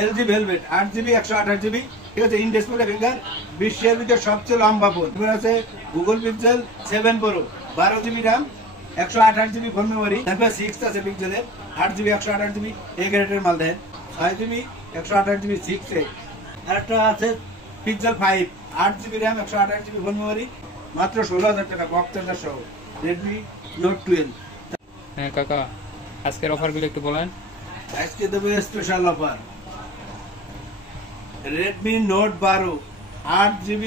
LG velvet 8GB 128GB, ঠিক আছে, in display finger, বিশ্বের ভিতরে সবচেয়ে লম্বা ফোন। আছে Google pixel 7 pro, 12GB RAM, 128GB phone memory. তারপর 6 আছে পিক্সেলের 8GB 128GB, এ গ্রেডের মাল দেন। 6GB 128GB 6A। আরেকটা আছে pixel 5, 8GB RAM, 128GB phone memory, মাত্র 16,000 টাকা বক্স চার্জার সহ। Redmi note 12। হ্যাঁ কাকা, আজকের অফারগুলো একটু বলেন। আজকে দেবো special offer, Redmi note 12, 8GB,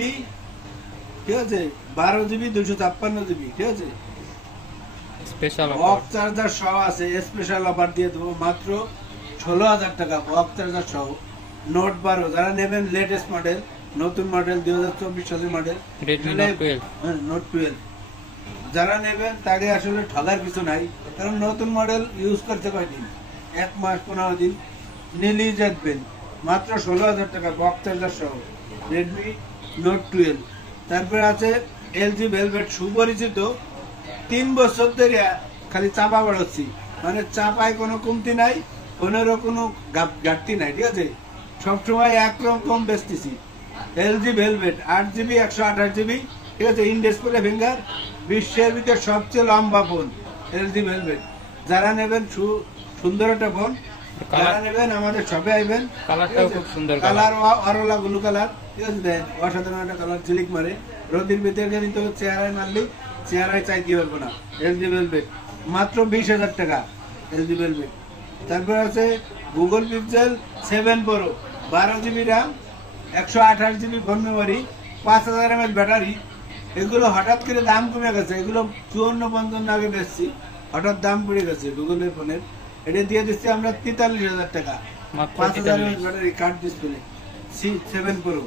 ঠিক আছে, 12GB 256GB, ঠিক আছে, স্পেশাল বক্স চার্জার সহ আছে। স্পেশাল অফার দিয়ে দেবো মাত্র 16,000 টাকা বক্স চার্জার সহ। নোট 12 যারা নেবেন, লেটেস্ট মডেল, নতুন মডেল, 2024 সালের মডেল, রেডমি নোট 12। নোট 12 যারা নেবেন তাকে আসলে ঠগার কিছু নাই, কারণ নতুন মডেল ইউজ করতে কয়দিন, 1 মাস 15 দিন নিলেই দেখবেন। মাত্র 16,000 টাকা বক্স চার্জার সহ রেডমি নোট 12। তারপরে আছে এলজি ভেলভেট, সুপরিচিত, 3 বছর ধরে খালি চাপা বাড়াচ্ছি, মানে চাপায় কোনো কমতি নাই, ফোনেরও কোনো ঘাটতি নাই, ঠিক আছে, সবসময় একরকম বেচতেছি। এলজি ভেলভেট 8GB 128GB, ঠিক আছে, ইন ডিসপ্লে ফিঙ্গার, বিশ্বের ভিতরে সবচেয়ে লম্বা ফোন এলজি ভেলভেট। যারা নেবেন সুন্দর একটা ফোন, যারা নেবেন আমাদের শপে আইবেন। কালারটাও খুব সুন্দর, কালার অরলা ব্লু কালার, ঠিক আছে, দেন অসাধারণ একটা কালার, ঝিলিক মারে, রোদের ভিতরে কিন্তু চেহারায় মারলি চেহারায় চাইতে পারবো না। এলজি ভেলভেট মাত্র 20,000 টাকা এলজি ভেলভেট। তারপর আছে Google pixel 7 pro, 12GB RAM, 128GB phone memory, 5000 mAh battery. এগুলো হঠাৎ করে দাম কমে গেছে, এগুলো 54-55 আগে বেচছি, হঠাৎ দাম পড়ে গেছে গুগলের ফোনের। এটা দিয়ে দিচ্ছি আমরা 43,000 টাকা, 5000 mAh battery, card display, 7 pro.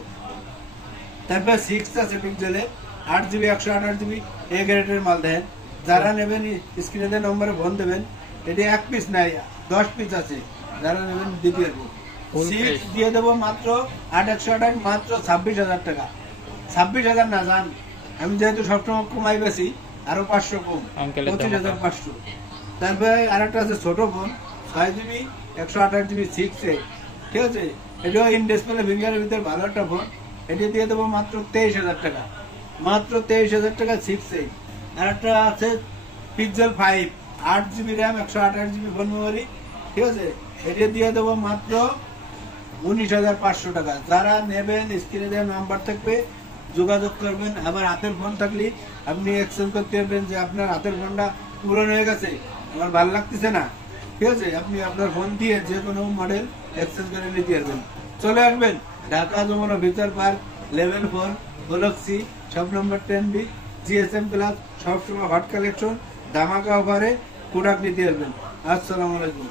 তারপর 6 আছে পিক্সেলের 8GB 128GB, এ গ্রেডের মাল দেন। যারা নেবেন স্ক্রিনে নম্বরে ফোন দেবেন। এটি 1 পিস নাই, 10 পিস আছে, যারা নেবেন দিতে পারবো। 6 দিয়ে দেবো মাত্র 8/128, মাত্র 26,000 টাকা। 26,000 না জান, আমি যেহেতু সবসময় কমাই বেশি, আরো 500 কম, 25,500। তারপরে আরেকটা আছে ছোট ফোন, 6GB 128GB 6A, ঠিক আছে, এটাও ইন ডিসপ্লে ফিঙ্গারের ভিতরে ভালো একটা ফোন। এটি দিয়ে দেবো মাত্র 23,000 টাকা, মাত্র 23,000 টাকা 6A। আরেকটা আছে pixel 5, 8GB RAM, 128GB phone memory, ঠিক আছে, এটি দিয়ে দেবো মাত্র 19,500 টাকা। যারা নেবেন স্ক্রিনে দেওয়া নাম্বার থাকবে, যোগাযোগ করবেন। আবার হাতের ফোন থাকলে আপনি এক্সচেঞ্জ করতে পারবেন, যে আপনার হাতের ফোনটা পুরনো হয়ে গেছে, আমার ভালো লাগতেছে না, ঠিক আছে, আপনি আপনার ফোন দিয়ে যে কোনো মডেল এক্সচেঞ্জ করে নিতে পারবেন। চলে আসবেন Dhaka Jamuna future park, level 4, block C, shop number 10B, GSM plus. সবসময় হট কালেকশন, ধামাকা অফারে প্রোডাক্ট নিতে পারবেন। আসসালামু আলাইকুম।